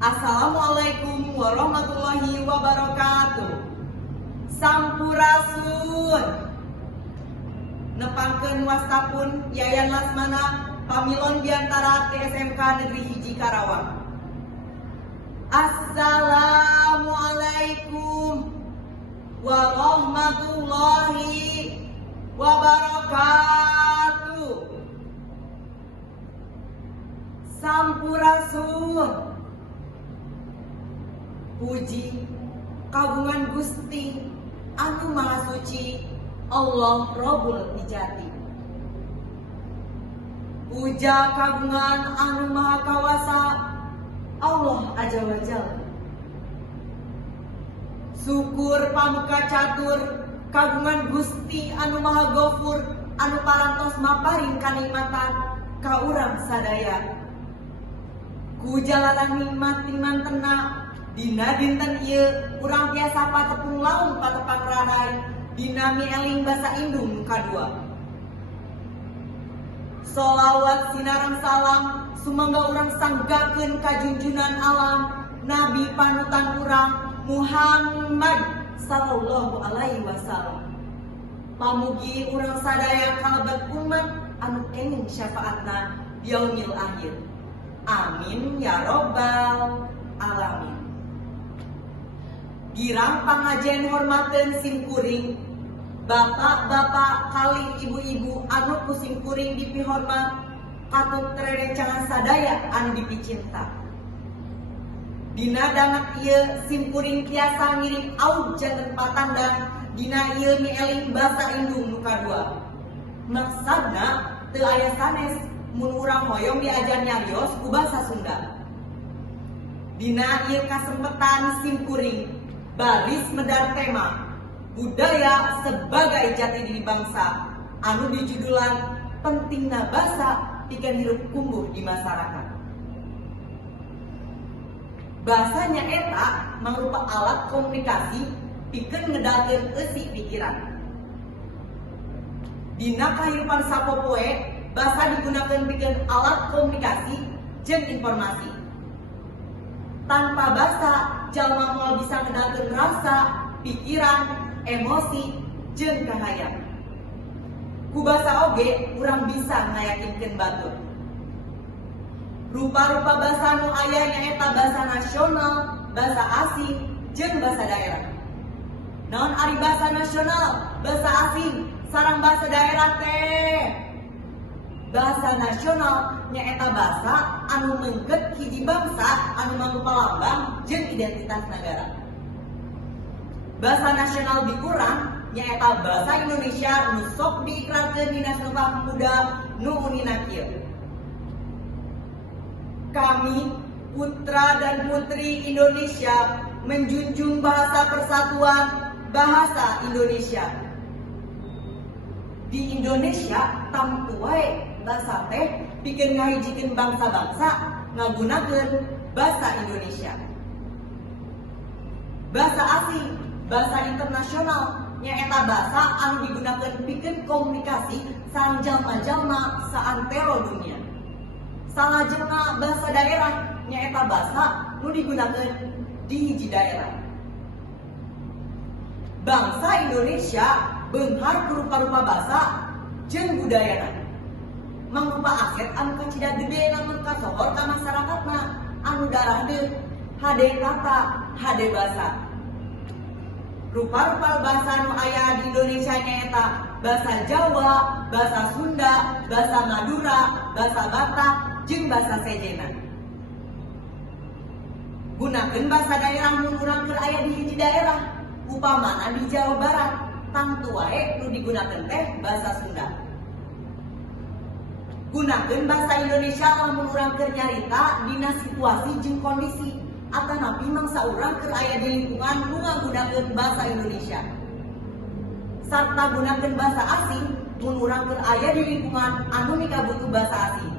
Assalamualaikum warahmatullahi wabarakatuh. Sampurasun. Nepangkeun wastapun Yayan Lasmana pamilon diantara TSMK Negeri Hiji Karawang. Assalamualaikum warahmatullahi wabarakatuh. Sampurasun. Puji kagungan Gusti anu Maha Suci Allah Rabbul Wijati. Puja kagungan anu Maha Kawasa Allah Azza wa Jalla. Syukur pamuka catur kagungan Gusti anu Maha Ghafur anu parantos maparing kanikmatan ka urang sadaya. Ku jalanan nikmat dimantena dina dinten ieu urang tiasa patepung laung patepang rarai dina mieling basa indung nu kadua. Sholawat sinarang salam sumangga urang sanggakeun ka junjunan alam Nabi panutan urang Muhammad sallallahu alaihi wasallam. Pamugi urang sadaya kalabat umat anu kenging syafaatna yaumil akhir. Amin ya robbal alamin. Girang pangajian hormateun simkuring bapak-bapak kali ibu-ibu anu ku simkuring dipihormat katut tererencangan sadaya anu dipicinta. Dina danak ieu simkuring tiasa ngiring aud janten patanda dina ieu mieling basa indung nu kadua. Maksudna teu aya sanes mun urang hoyong diajar nyarios ku basa Sunda. Dina ieu kasempetan simkuring baris medar tema budaya sebagai jati diri bangsa anu dijudulan pentingna basa pikeun hirup kumbuh di masyarakat. Basanya eta mangrupa alat komunikasi pikeun ngedalkeun eusi pikiran. Dina kahirupan sapopoe basa digunakeun pikeun alat komunikasi jeung informasi. Tanpa basa jalma moal bisa ngedalkeun rasa, pikiran, emosi, jeung kahayang. Ku basa oge urang bisa ngayakinkeun batur. Rupa-rupa basa nu aya nyaeta basa nasional, basa asing, jeung basa daerah. Naon ari basa nasional, basa asing, sareng basa daerah teh? Basa nasional nyaeta basa anu meungkeut hiji bangsa anu mangrupa lambang jeung identitas negara. Basa nasional dikurang nyaeta basa Indonesia nu sok diikrarkeun Dinas Lembah Pemuda nu unina kieu. Kami putra dan putri Indonesia menjunjung bahasa persatuan bahasa Indonesia. Di Indonesia tamtu wae basa teh pikeun ngahijikeun bangsa-bangsa ngagunakeun basa Indonesia. Basa asing, basa internasional nyaeta basa anu digunakeun pikeun komunikasi sareng jalma-jalma saantero dunia. Salajengna basa daerah nyaeta basa nu digunakeun di hiji daerah. Bangsa Indonesia beunghar ku rupa-rupa basa jeung budayana. Mangrupa aset anu kacida gede namun kasohor ka masyarakatna anu darahdeuk hade kata hade basa. Rupa-rupa basa anu aya di Indonesia nyaeta basa Jawa, basa Sunda, basa Madura, basa Batak, jeung basa Sejena. Gunakeun basa daerah mun urang keur aya di hiji daerah, upamana di Jawa Barat, tangtu wae nu digunakeun teh basa Sunda. Gunakeun basa Indonesia lamun urang keur nyarita dina situasi jeung kondisi atanapi mangsa urang keur aya di lingkungan nu ngagunakeun basa Indonesia. Sarta gunakeun basa asing mun urang keur aya di lingkungan anu mikabutuh basa asing.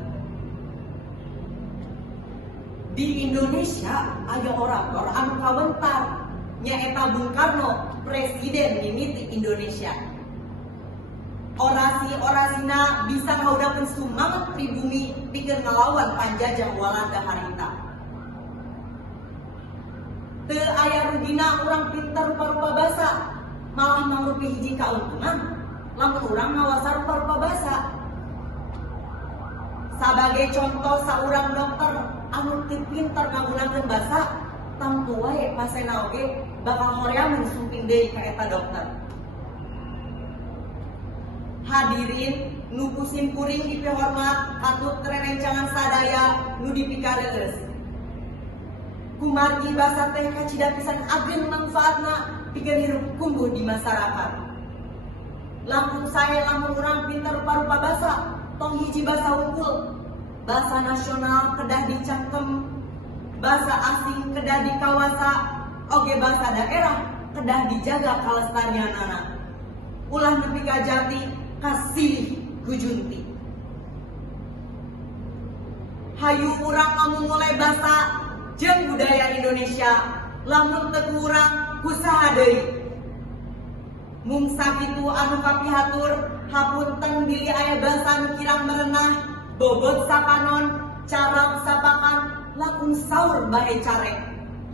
Di Indonesia aya orator anu kawentar nyaeta Bung Karno, presiden mimiti Indonesia. Orasi-orasina bisa ngaudakeun sumanget pribumi pikeun ngalawan panjajah Walanda harita. teu aya rugina urang pintar rupa-rupa basa, malah mangrupi hiji kauntungan lamun urang ngawasa rupa-rupa basa. Sebagai contoh saurang dokter anu teu pintar ngagunakeun basa, tamtu wae pasena oge bakal horeamun sumping deui ka eta dokter. Hadirin nu kusim kuring dipihormat katut terenencangan sadaya nu dipikareus. Kumargi basa teh kacida pisan ageun manfaatna pikeun hirup kumbuh di masyarakat. Lamun urang pintar rupa-rupa basa, tong hiji basa unggul. Basa nasional kedah dicangkem, basa asing kedah dikawasa, oge basa daerah kedah dijaga kalestarianana. Ulah nepi ka jati kasilih gujunti. Hayu urang ngamumulai basa jeung budaya Indonesia, lamun teu urang kusaha deui. Mung sakitu anu kapihatur, hapunten bilih aya basa nu kirang merenah, bobot sapanon, carang sapakan, lakung saur bae carek.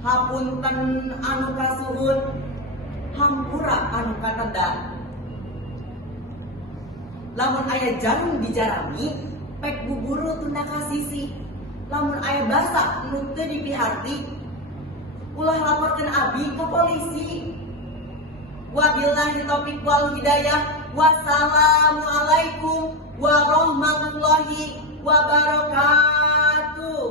Hapunten anu kasuhun, hampura anu katenda. Lamun aya jarum dijarami, pek buburu tunda kasisi. Lamun aya basa nu teu dipiharti, ulah laporkeun abdi ke polisi. Wabillahi taufiq wal hidayah. Wassalamualaikum warahmatullahi wabarakatuh.